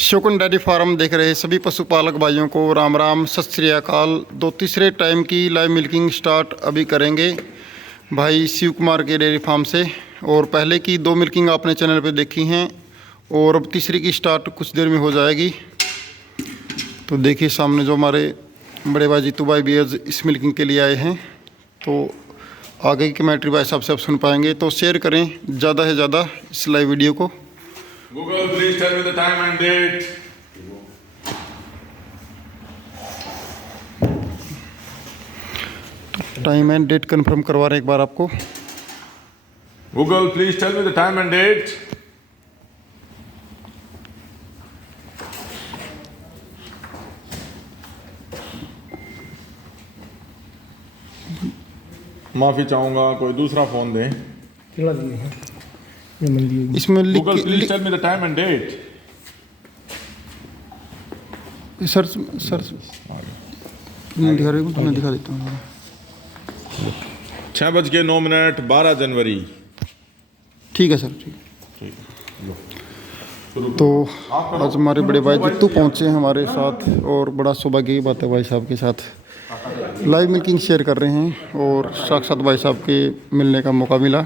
शौकन dairy farm देख रहे सभी पशुपालक भाइयों को राम राम, सत श्री अकाल। दो तीसरे टाइम की लाइव मिल्किंग स्टार्ट अभी करेंगे भाई शिव कुमार के डेयरी फार्म से। और पहले की दो मिल्किंग आपने चैनल पे देखी हैं और अब तीसरी की स्टार्ट कुछ देर में हो जाएगी। तो देखिए सामने जो हमारे बड़े भाई जीतू भाई भी इस मिल्किंग के लिए आए हैं, तो आगे की कमेंट्री भाई साहब से आप सुन पाएंगे। तो शेयर करें ज़्यादा से ज़्यादा इस लाइव वीडियो को। Google, please tell me the time and date. Time and date confirm करवा रहे हैं एक बार आपको। Google, please tell me the time and date. माफी चाहूंगा, कोई दूसरा फोन दें। इसमें Google, please tell me the time and date. Search दिखा रही हूँ तो मैं दिखा देता हूँ। 6:09 12 जनवरी। ठीक है सर, ठीक है। तो आज हमारे बड़े भाई जितू पहुँचे हैं हमारे साथ और बड़ा सौभाग्य की बात है, भाई साहब के साथ लाइव मिल्किंग शेयर कर रहे हैं और साक्षात भाई साहब के मिलने का मौका मिला।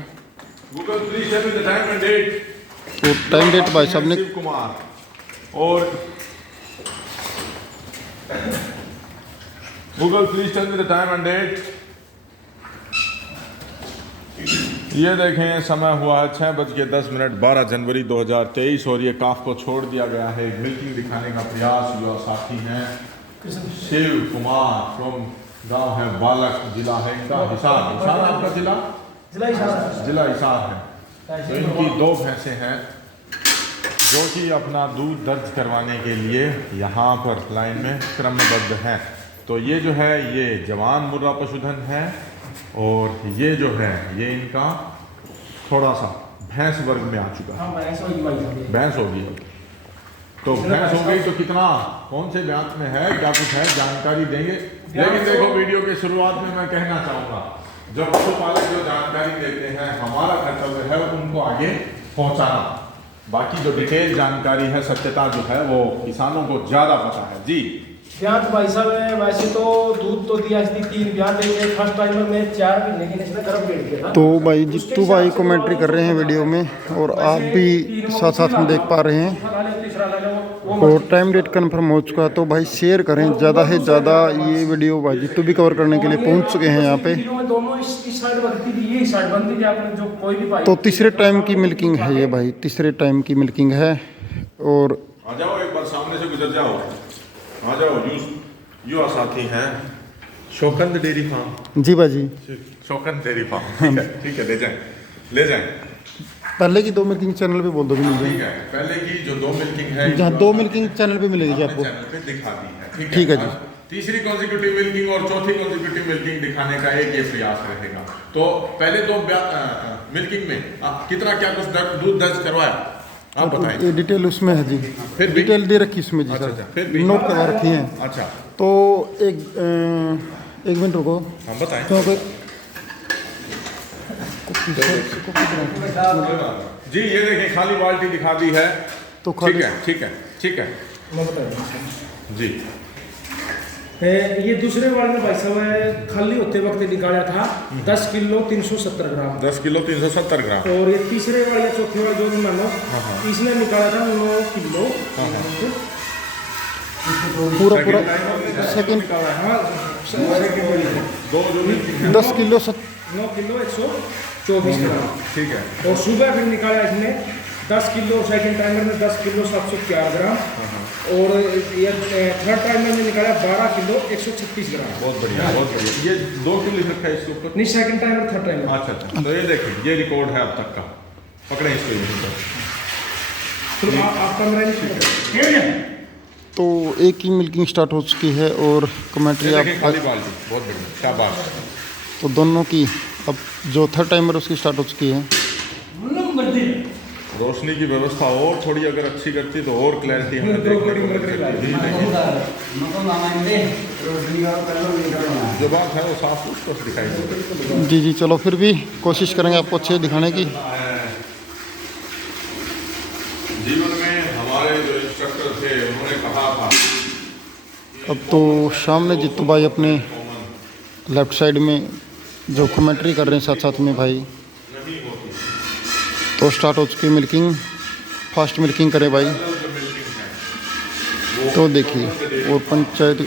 Google, please tell me the time and date. तो टाइम डेट भाई साहब ने शिव कुमार और Google, please tell me the time and date. ये देखें, समय हुआ है 6:10 12 जनवरी 2023 और ये काफ को छोड़ दिया गया है। मिल्किंग दिखाने का प्रयास युवा साथी हैं शिव कुमार फ्रॉम गांव है बालक, जिला है इनका हिसार। आपका जिला हिसार है। तो इनकी दो भैंसें हैं जो कि अपना दूध दर्ज करवाने के लिए यहाँ पर लाइन में क्रमबद्ध हैं। तो ये जो है ये जवान मुर्रा पशुधन है और ये जो है ये इनका थोड़ा सा भैंस वर्ग में आ चुका है। भैंस होगी अब तो भैंस हो गई तो कितना कौन से ब्यांत में है, क्या कुछ है, जानकारी देंगे। लेकिन देखो, वीडियो के शुरुआत में मैं कहना चाहूँगा, जब पशुपालक जो जानकारी देते हैं हमारा कर्तव्य है उनको आगे पहुँचाना। बाकी जो डिटेल जानकारी है, सत्यता जो है वो किसानों को ज़्यादा पता है। जी ब्यात भाई साहब, वैसे तो दूध तो दिया इसने 3 ब्यात देंगे फर्स्ट टाइम में 4 महीने की इसने गर्भ डेढ़ किया था। तो भाई जितू भाई कमेंट्री कर रहे हैं वीडियो में और आप भी साथ साथ में देख पा रहे हैं। और टाइम डेट कंफर्म हो चुका, तो भाई शेयर करें ज़्यादा से ज़्यादा। ये वीडियो भाई जितू भी कवर करने के लिए पहुंच चुके हैं यहाँ पे। तो तीसरे टाइम की मिल्किंग है ये भाई, तीसरे टाइम की मिल्किंग है। और आ जाओ, एक बार सामने से गुजर जाओ, आ जाओ। युवा साथी हैं शौकंद डेयरी फार्म। जी भाजी, शौकंद डेयरी फार्म। ठीक है, ले जाएं। पहले की दो मिल्किंग चैनल पे बोल दो भी मिल ठीक है, पहले की जो दो मिल्किंग है जहाँ दो मिल्किंग चैनल पे मिलेगी जी आपको, चैनल पे दिखा दी है। ठीक है जी। तीसरी कॉन्जिक्यूटिव मिल्किंग और चौथी कॉन्जिक्यूटिव मिल्किंग दिखाने का एक ये प्रयास रहेगा। तो पहले दो मिल्किंग में कितना क्या कुछ दूध दर्ज करवाया आप बताएं। ये डिटेल उसमें है जी, फिर डिटेल दे रखी उसमें जी। अच्छा, सर फिर भी नोट करवा रखी है। अच्छा, तो एक मिनट रुको, हम बताएं। क्योंकि जी ये देखें, खाली बाल्टी दिखा दी है। तो खाली ठीक है मैं बता दूं। जी। ये दूसरे वाले में भाई साहब खाली होते वक्त निकाला था 10 किलो 370 ग्राम। 10 किलो 370 ग्राम। और ये तीसरे वाले या चौथे वाले जो भी मान लो, इसने निकाला था 9 किलो। पूरा सेकंड दो जो भी 10 किलो 9 किलो 124 ग्राम। ठीक है। और सुबह फिर निकाला इसने 10 किलो, सेकंड टाइमर में 10 किलो 704 ग्राम। और ये थर्ड टाइमर में निकाला 12 किलो 136 ग्राम। बहुत बढ़िया। ये 2 किलो लिख रखा है इसके ऊपर। नहीं, सेकंड टाइमर थर्ड टाइमर। अच्छा, तो ये देखिए ये रिकॉर्ड है अब तक का। पकड़े इसको यहीं पर। तो आप 15 तो एक ही मिल्किंग स्टार्ट हो चुकी है और कमेंट्री आप खाली बाल्टी, बहुत बढ़िया, शाबाश। तो दोनों की अब जो थर्ड टाइमर उसकी स्टार्ट हो चुकी है। रोशनी की व्यवस्था और थोड़ी अगर अच्छी करती तो और क्लैरिटी हमें देखने को मिल सकती है। जो बात है वो साफ उसको दिखाई देती। जी चलो, फिर भी कोशिश करेंगे आपको अच्छे दिखाने की। जीवन में हमारे जो इंस्ट्रक्टर थे रहा था। अब तो सामने जितू भाई अपने लेफ्ट साइड में जो कमेंट्री कर रहे हैं साथ साथ में भाई, नहीं होती। तो स्टार्ट हो चुकी मिल्किंग। फास्ट मिल्किंग करें भाई। जो मिल्किंग है वो तो देखिए और पंचायत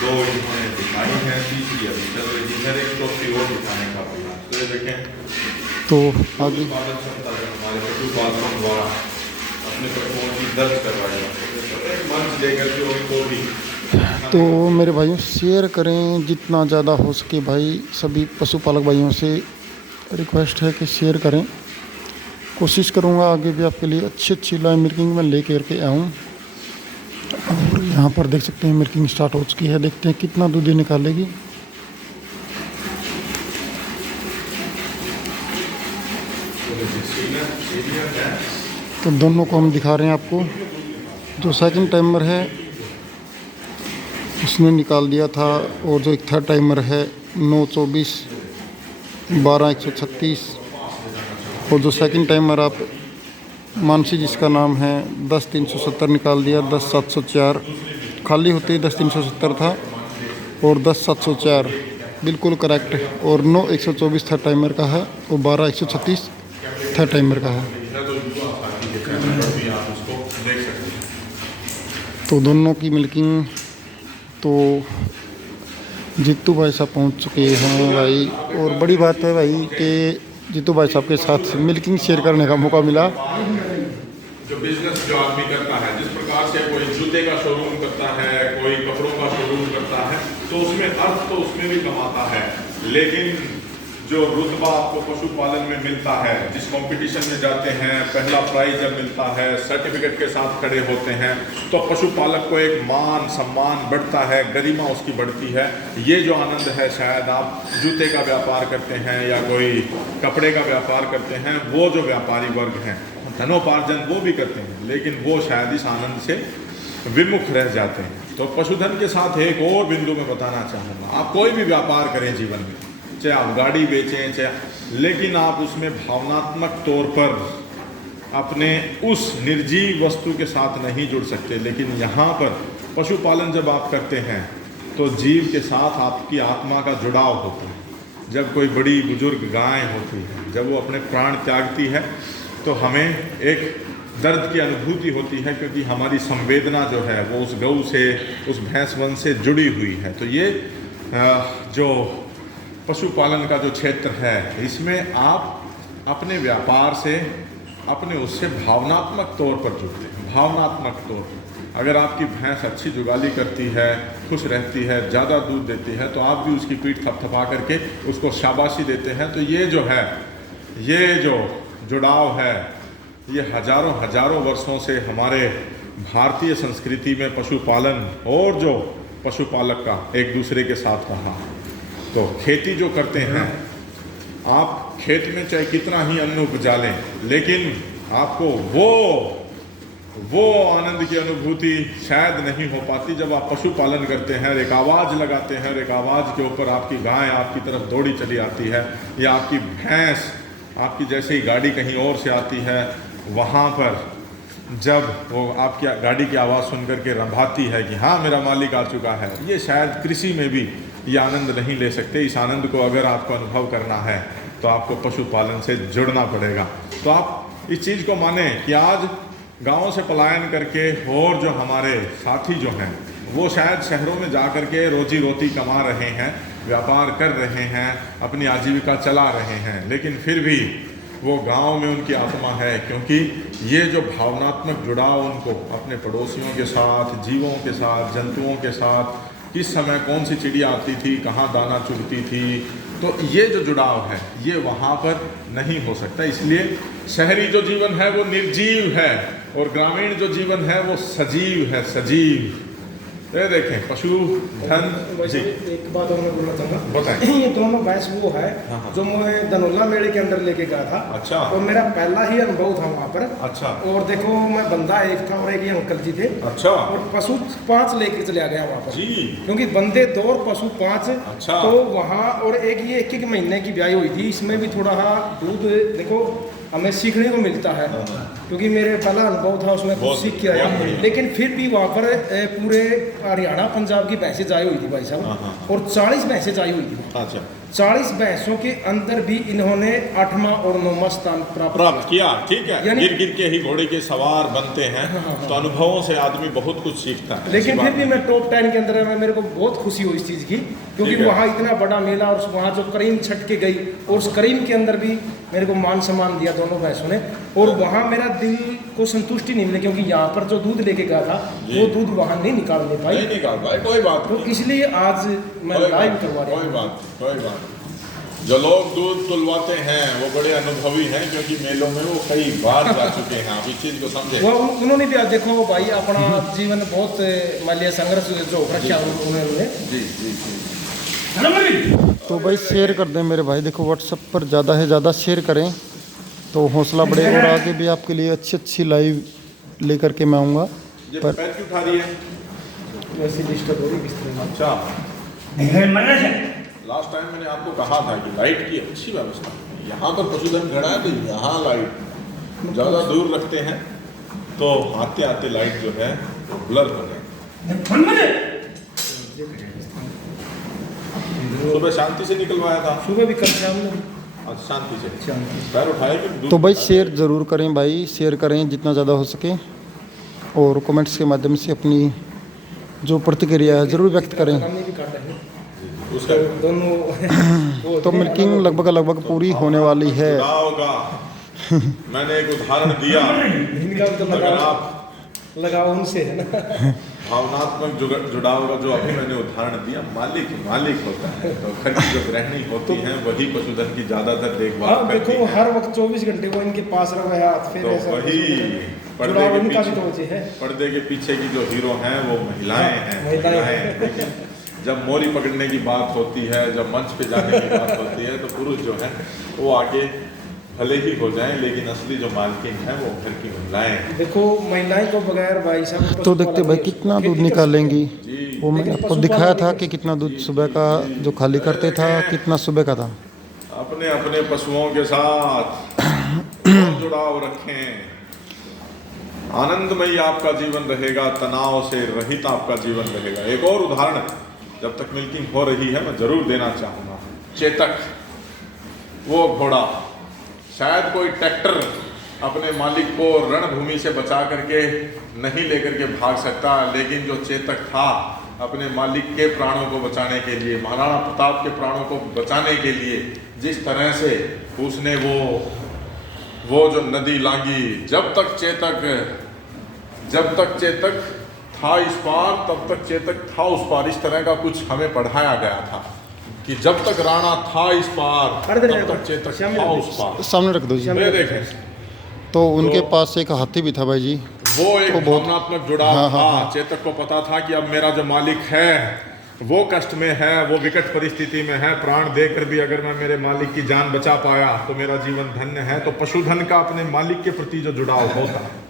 दो इन्होंने दिखाई है, तीसरी अभी चल रही है, एक चौथी और दिखाने का प्रयास। तो ये देखें तो आगे उत्पादन क्षमता जो हमारे पशुपालकों द्वारा अपने पशुओं की दर्ज करवाई जाती है, एक मंच लेकर के उनको भी। तो मेरे भाइयों शेयर करें जितना ज़्यादा हो सके भाई। सभी पशुपालक भाइयों से रिक्वेस्ट है कि शेयर करें। कोशिश करूँगा आगे भी आपके लिए अच्छी अच्छी लाइव मिल्किंग में ले करके आऊँ। और यहाँ पर देख सकते हैं मिल्किंग स्टार्ट हो चुकी है। देखते हैं कितना दूध ये निकालेगी। तो दोनों को हम दिखा रहे हैं आपको। जो सेकंड टाइमर है उसने निकाल दिया था, और जो एक थर्ड टाइमर है 9:24, 12:136, और जो सेकंड टाइमर आप मानसी जिसका नाम है 10:370 निकाल दिया, 10:704 खाली होते ही 10:370 था और 10:704 बिल्कुल करेक्ट। और 9:124 थर्ड टाइमर का है और 12:136 थर्ड टाइमर का है। तो दोनों की मिल्किंग तो जीतू भाई साहब पहुंच चुके हैं भाई। और बड़ी बात है भाई कि जीतू भाई साहब के साथ मिल्किंग शेयर करने का मौका मिला। जो बिजनेस जो आदमी करता है, जिस प्रकार से कोई जूते का शोरूम करता है, कोई कपड़ों का शोरूम करता है, तो उसमें अर्थ तो उसमें भी कमाता है, लेकिन जो रुतबा आपको पशुपालन में मिलता है, जिस कंपटीशन में जाते हैं, पहला प्राइज जब मिलता है, सर्टिफिकेट के साथ खड़े होते हैं, तो पशुपालक को एक मान सम्मान बढ़ता है, गरिमा उसकी बढ़ती है। ये जो आनंद है, शायद आप जूते का व्यापार करते हैं या कोई कपड़े का व्यापार करते हैं, वो जो व्यापारी वर्ग हैं धनोपार्जन वो भी करते हैं, लेकिन वो शायद इस आनंद से विमुख रह जाते हैं। तो पशुधन के साथ एक और बिंदु में बताना चाहूँगा, आप कोई भी व्यापार करें जीवन में, चाहे आप गाड़ी बेचें, चाहे, लेकिन आप उसमें भावनात्मक तौर पर अपने उस निर्जीव वस्तु के साथ नहीं जुड़ सकते। लेकिन यहाँ पर पशुपालन जब आप करते हैं तो जीव के साथ आपकी आत्मा का जुड़ाव होता है। जब कोई बड़ी बुजुर्ग गाय होती है, जब वो अपने प्राण त्यागती है, तो हमें एक दर्द की अनुभूति होती है, क्योंकि हमारी संवेदना जो है वो उस गऊ से, उस भैंस वंश से जुड़ी हुई है। तो ये जो पशुपालन का जो क्षेत्र है, इसमें आप अपने व्यापार से, अपने उससे भावनात्मक तौर पर जुड़ते हैं। भावनात्मक तौर पर अगर आपकी भैंस अच्छी जुगाली करती है, खुश रहती है, ज़्यादा दूध देती है, तो आप भी उसकी पीठ थपथपा करके उसको शाबाशी देते हैं। तो ये जो है, ये जो जुड़ाव है, ये हजारों वर्षों से हमारे भारतीय संस्कृति में पशुपालन और जो पशुपालक का एक दूसरे के साथ रहा। तो खेती जो करते हैं, आप खेत में चाहे कितना ही अन्न उपजा लें, लेकिन आपको वो आनंद की अनुभूति शायद नहीं हो पाती जब आप पशुपालन करते हैं। एक आवाज़ लगाते हैं और एक आवाज़ के ऊपर आपकी गाय आपकी तरफ दौड़ी चली आती है, या आपकी भैंस आपकी जैसे ही गाड़ी कहीं और से आती है, वहाँ पर जब वो आपकी गाड़ी की आवाज़ सुन करके रंभाती है कि हाँ मेरा मालिक आ चुका है, ये शायद कृषि में भी ये आनंद नहीं ले सकते। इस आनंद को अगर आपको अनुभव करना है तो आपको पशुपालन से जुड़ना पड़ेगा। तो आप इस चीज़ को माने कि आज गाँव से पलायन करके और जो हमारे साथी जो हैं वो शायद शहरों में जा कर के रोजी रोटी कमा रहे हैं, व्यापार कर रहे हैं, अपनी आजीविका चला रहे हैं, लेकिन फिर भी वो गांव में उनकी आत्मा है, क्योंकि ये जो भावनात्मक जुड़ाव उनको अपने पड़ोसियों के साथ, जीवों के साथ, जंतुओं के साथ, किस समय कौन सी चिड़िया आती थी, कहाँ दाना चुगती थी, तो ये जो जुड़ाव है ये वहाँ पर नहीं हो सकता। इसलिए शहरी जो जीवन है वो निर्जीव है और ग्रामीण जो जीवन है वो सजीव है, सजीव। ये देखें पशुधन जी। एक बात और मैं बोलना चाहूँगा, बताएं। ये दोनों भैंस वो है हाँ। जो मैं धनौला मेले के अंदर लेके गया था। अच्छा। और मेरा पहला ही अनुभव था वहाँ पर। अच्छा। और देखो मैं बंदा एक था और एक ये अंकल जी थे। अच्छा। और पशु 5 लेके चला गया वहाँ पर जी, क्योंकि बंदे 2 और पशु 5। अच्छा। तो वहाँ और एक ये 1-1 महीने की ब्याई हुई थी, इसमें भी थोड़ा दूध देखो हमें सीखने को मिलता है, क्योंकि मेरे पहला अनुभव था उसमें कुछ बहुत- सीख के आया। बहुत बढ़िया। लेकिन फिर भी वहाँ पर पूरे हरियाणा पंजाब की भैंसें जाई हुई थी भाई साहब, और 40 भैंसें जाई हुई थी। अच्छा, 40 भैंसों के अंदर भी इन्होंने 8वां और 9वां स्थान प्राप्त किया। ठीक है, यानी- गिर गिर के ही घोड़े के सवार बनते हैं, तो अनुभवों से आदमी बहुत कुछ सीखता है। लेकिन ऐसी फिर बात भी नहीं। मैं टॉप 10 के अंदर मेरे को बहुत खुशी हुई इस चीज़ की, क्योंकि ठीक है। वहाँ इतना बड़ा मेला और वहाँ जो करीम छट के गई, और उस करीम के अंदर भी मेरे को मान सम्मान दिया दोनों भैंसों ने, और वहाँ मेरा दिल को संतुष्टि नहीं मिली, क्योंकि यहाँ पर जो दूध लेके गया था जी। वो दूध वहाँ नहीं निकाल ले पाई, नहीं निकाल पाए, कोई बात तो नहीं, इसलिए आज मैं कोई लाइव बात करवा नहीं, रहा कोई हूँ। बात नहीं, कोई बात नहीं। जो लोग दूध तुलवाते हैं वो बड़े अनुभवी हैं, क्योंकि मेलों में वो कई बार जा चुके हैं। आप इस चीज को समझे। वो उन्होंने भी आज देखो भाई अपना जीवन बहुत मान लिया संघर्ष जो रखा उन्होंने। जी जी जी। तो भाई शेयर कर दें मेरे भाई, देखो व्हाट्सएप पर ज़्यादा है ज़्यादा शेयर करें तो हौसला बढ़े, और आगे भी आपके लिए अच्छी अच्छी लाइव लेकर के मैं आऊँगा। ये पर पैर क्यों उठा रही है? वैसी डिस्टर्ब हो रही किस तरह। अच्छा, लास्ट टाइम मैंने आपको कहा था कि लाइट की अच्छी व्यवस्था है। यहाँ पर पशुधन खड़ा है तो यहाँ लाइट ज़्यादा दूर रखते हैं, तो आते आते लाइट जो है वो ब्लर हो जाए। सुबह शांति से निकलवाया था, सुबह भी कल शाम में आज शांति से पैर उठाए कि दूध तो भाई उठाए? शेयर ज़रूर करें भाई, शेयर करें जितना ज़्यादा हो सके, और कमेंट्स के माध्यम से अपनी जो प्रतिक्रिया है ज़रूर व्यक्त करें। हमने भी काटा है उसका दोनों तो मिल्किंग लगभग पूरी होने वाली है। जुड़ाव का मैंने एक उदाहरण दिया। इनका भी तो अगर आप लगाव उनसे है ना। भावनात्मक जुड़ाव का जो अभी मैंने उदाहरण दिया, मालिक होता है, तो घर की जो गृहिणी होती हैं वही पशुधन की ज्यादातर देखभाल हाँ करती देखो हैं। हर वक्त 24 घंटे वो इनके पास रहा हाथ फिर तो ऐसा वही पर्दे जुड़ाव के इनका भी तो पीछे वजह है। पर्दे के पीछे की जो हीरो हैं वो महिलाएं हैं। महिलाएं हैं। लेकिन जब मोरी पकड़ने की बात होती है, जब मंच पे जाने की बात होती है, तो पुरुष जो है वो आगे भले ही हो जाएं, लेकिन असली जो मालकिन है वो घर की महिलाएं हैं। देखो महिलाएं को बगैर भाई साहब तो देखते भाई कितना दूध निकालेंगी, वो मैंने आपको दिखाया था कि कितना दूध सुबह का जो खाली करते था, कितना सुबह का था। अपने अपने पशुओं के साथ बहुत जुड़ाव रखें, आनंदमयी आपका जीवन रहेगा, तनाव से रहित आपका जीवन रहेगा। एक और उदाहरण जब तक मिल्किंग हो रही है मैं जरूर देना चाहूँगा। चेतक, वो घोड़ा, शायद कोई ट्रैक्टर अपने मालिक को रणभूमि से बचा करके नहीं लेकर के भाग सकता, लेकिन जो चेतक था अपने मालिक के प्राणों को बचाने के लिए, महाराणा प्रताप के प्राणों को बचाने के लिए जिस तरह से उसने वो जो नदी लांगी, जब तक चेतक था इस पार तब तक चेतक था उस पार, इस तरह का कुछ हमें पढ़ाया गया था कि जब तक राणा था इस पार तब तक चेतक था उस पार। सामने रख दो जी। ये देखें, तो उनके पास एक हाथी भी था भाई जी। वो एक तो बहुत- भावनात्मक जुड़ाव हाँ, हाँ, था। चेतक को पता था कि अब मेरा जो मालिक है वो कष्ट में है, वो विकट परिस्थिति में है, प्राण देकर भी अगर मैं मेरे मालिक की जान बचा पाया तो मेरा जीवन धन्य है। तो पशुधन का अपने मालिक के प्रति जो जुड़ाव होता है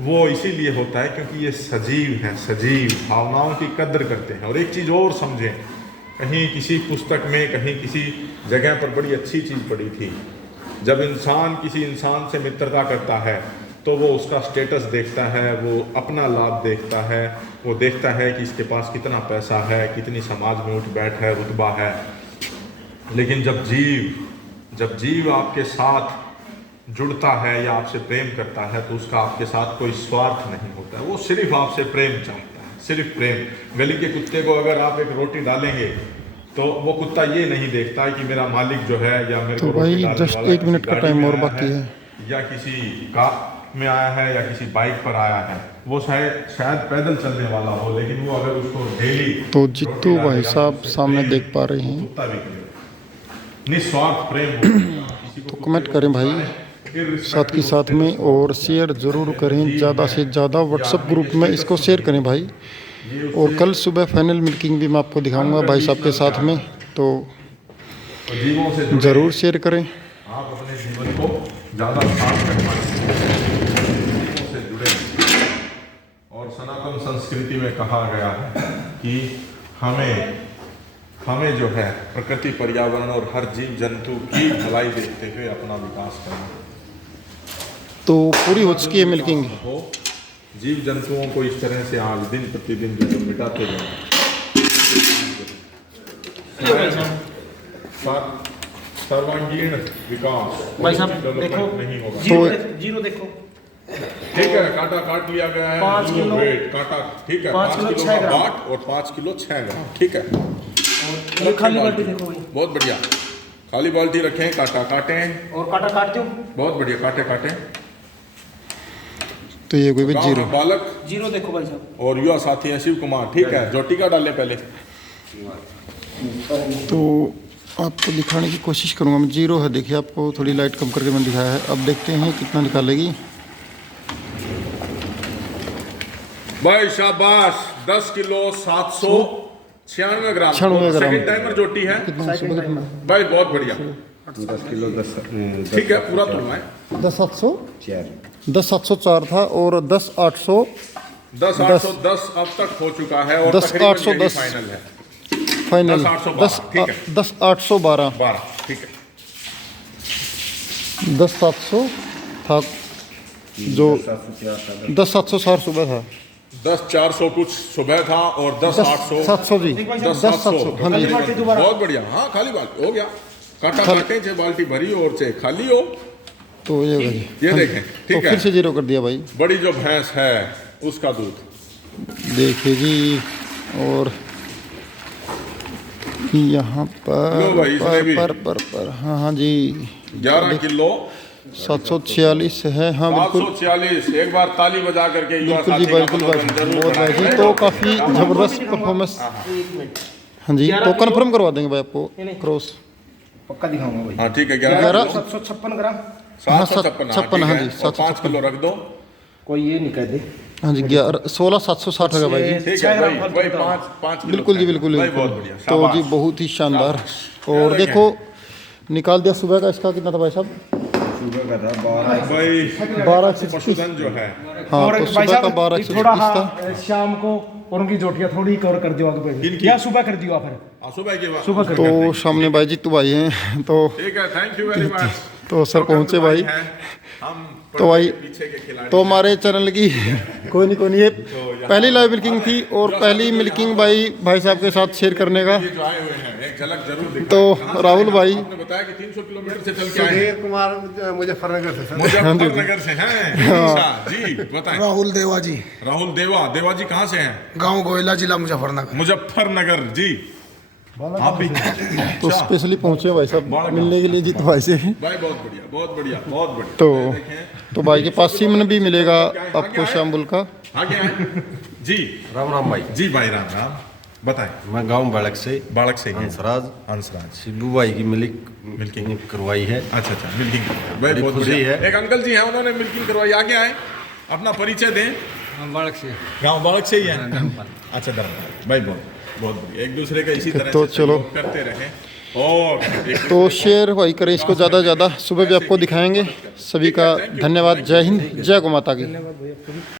वो इसीलिए होता है क्योंकि ये सजीव हैं, सजीव भावनाओं की कद्र करते हैं। और एक चीज़ और समझें, कहीं किसी पुस्तक में, कहीं किसी जगह पर बड़ी अच्छी चीज़ पढ़ी थी, जब इंसान किसी इंसान से मित्रता करता है तो वो उसका स्टेटस देखता है, वो अपना लाभ देखता है, वो देखता है कि इसके पास कितना पैसा है, कितनी समाज में उठ बैठ है, रुतबा है। लेकिन जब जीव आपके साथ जुड़ता है या आपसे प्रेम करता है तो उसका आपके साथ कोई स्वार्थ नहीं होता है, वो सिर्फ आपसे प्रेम चाहता है, सिर्फ प्रेम। गली के कुत्ते को अगर आप एक रोटी डालेंगे तो वो कुत्ता ये नहीं देखता है कि मेरा मालिक जो है या मेरे तो को भाई रोटी डालने जस्ट वाला 1 मिनट का किसी टाइम गाड़ी और में बाकी आया है या किसी कार में आया है या किसी बाइक पर आया है, वो शायद पैदल चलने वाला हो, लेकिन वो अगर उसको डेली तो जित्तू भाई साहब सामने देख पा रहे हैं, कुत्ता भी करेगा। निस्वार्थ प्रेम हो, किसी को तो कमेंट करें भाई साथ के साथ में, और शेयर ज़रूर करें ज़्यादा से ज़्यादा। व्हाट्सएप ग्रुप में इसको शेयर करें भाई। और कल सुबह फाइनल मिल्किंग भी मैं आपको दिखाऊंगा भाई साहब के साथ में, तो जीवों से जुड़े, ज़रूर शेयर करें। आप अपने जीवन को ज़्यादा सार्थक मानें, जीवों से जुड़े। और सनातन संस्कृति में कहा गया है कि हमें जो है प्रकृति, पर्यावरण और हर जीव जंतु की भलाई देखते हुए अपना विकास करना। तो पूरी हो चुकी है मिल्किंग। हो जीव जंतुओं को इस तरह से आज दिन प्रतिदिन जो मिटाते जाए। सर्वांगीण विकास भाई साहब डेवलपमेंट देखो, नहीं होगा। जीरो देखो, ठीक है, काटा काट लिया गया है। 5 किलो वेट काटा, ठीक है, 5 5 किलो किलो 6 का ग्राम। बाट और 5 किलो 6 ग्राम, ठीक है। ये खाली बाल्टी देखो भाई, बहुत बढ़िया, खाली बाल्टी रखें, काटा काटें, और काटा काटती हूँ, बहुत बढ़िया, काटे काटें। तो ये कोई भी गाँव जीरो। में बालक जीरो देखो भाई साहब। और युवा साथी हैं शिव कुमार, ठीक है। जो टीका डालें पहले, तो आपको दिखाने की कोशिश करूंगा मैं। जीरो है, देखिए आपको थोड़ी लाइट कम करके मैंने दिखाया है। अब देखते हैं कितना निकालेगी। भाई शाबाश, 10 किलो 796 ग्राम। 96 ग्राम। सेकंड टाइमर जोटी है कितना सुबह कितना? भाई, बहुत बढ़िया, 10 किलो 10 ठीक है, पूरा तुलना है। 10,700 4 10,704 था और 10,800 10,810 अब तक हो चुका है और 10,810 फाइनल है। फाइनल 10,812, ठीक है। 10,812 12, ठीक है। 10,700 था जो 10,704 सुबह था। 10,400 कुछ सुबह था और 10,800 700 जी, 10,700, 10,700 हाँ जी। बाल्टी दोबारा। बहुत बढ़िया। हाँ, खाली बाल्टी हो गया, काटा काटे, चाहे बाल्टी भरी हो और चाहे खाली हो। तो ये होगा जी। ये हाँ जी। देखें, तो ठीक है। फिर से जीरो कर दिया भाई। बड़ी जो भैंस है उसका दूध, देखिए जी, और यहाँ लो भाई, इसमें भी। पर हाँ हाँ जी, 11 किलो 746 है। हाँ बिल्कुल 746। एक बार ताली बजा करके युवा बिल्कुल जी, साथी का बिल्कुल भाई, मनोरंजन जरूर बहुत भाई कराएं। जी। तो काफ़ी ज़बरदस्त परफॉर्मेंस। हाँ जी, तो कन्फर्म करवा देंगे भाई आपको क्रॉस। पक्का दिखाऊंगा भाई। हाँ ठीक है, 11 756 ग्राम। 756, हाँ जी, 5 किलो रख दो, कोई ये नहीं कह दे। हाँ जी, 16,760 है भाई जी। ठीक है भाई, भाई 5 किलो बिल्कुल जी, बिल्कुल भाई, बिल्कुल। बहुत बढ़िया, तो जी शाबाश। बहुत ही शानदार। शाबाश। और देखें। देखो निकाल दिया सुबह का। इसका कितना था भाई साहब? सुबह का था 12 भाई 12,136। पशुधन जो है, हाँ, और तो भाई सुबह का साहब, 12,136 थोड़ा था। हाँ, शाम को और उनकी जोटियां थोड़ी कवर कर दियो आगे इनकी? भाई, या सुबह कर दियो आप फिर। सुबह के बाद सुबह कर तो सामने भाई जीतू भाई हैं। तो ठीक है, थैंक यू वेरी मच। तो सर पहुँचे भाई। हम तो भाई पीछे के खिलाड़ी तो हमारे चैनल की कोई नहीं ये पहली लाइव मिल्किंग थी और पहली मिल्किंग भाई साहब के साथ शेयर करने का। ये जो आए हुए हैं, एक झलक जरूर दिखाएं। तो कहाँ से राहुल आए? भाई आपने बताया कि 300 किलोमीटर से चल के आए हैं। सुधीर कुमार मुजफ्फरनगर से सर। मुजफ्फरनगर से हैं। अच्छा, जी बताएं। राहुल देवा जी, राहुल देवा जी कहाँ से हैं? गांव गोयला, जिला मुजफ्फरनगर। मुजफ्फरनगर जी। आप भी तो स्पेशली पहुंचे भाई साहब मिलने के लिए जीतू भाई से। भाई बहुत बढ़िया, बहुत बढ़िया, बहुत बढ़िया। तो देखें, तो भाई के पास सिमन भी मिलेगा आपको शाम्बुल का। आगे आए जी। राम राम भाई, जी भाई, राम राम, बताएं। मैं गांव बालक से बालक से हैं। हंसराज शिबू भाई की मिल्किंग करवाई है। अच्छा, मिल्किंग भाई, बड़ी बहुत खुशी बढ़िया। है। एक अंकल जी हैं, उन्होंने मिल्किंग करवाई। आगे आए, अपना परिचय दें। बालक से गांव बालक से ही है। अच्छा, धन्यवाद भाई, बहुत बहुत बढ़िया। एक दूसरे का इसी तरह तो से चलो। सहयोग करते रहें और एक तो शेयर भाई करें इसको ज़्यादा से ज़्यादा। सुबह भी आपको दिखाएंगे। सभी का धन्यवाद। जय हिंद, जय गौ माता की।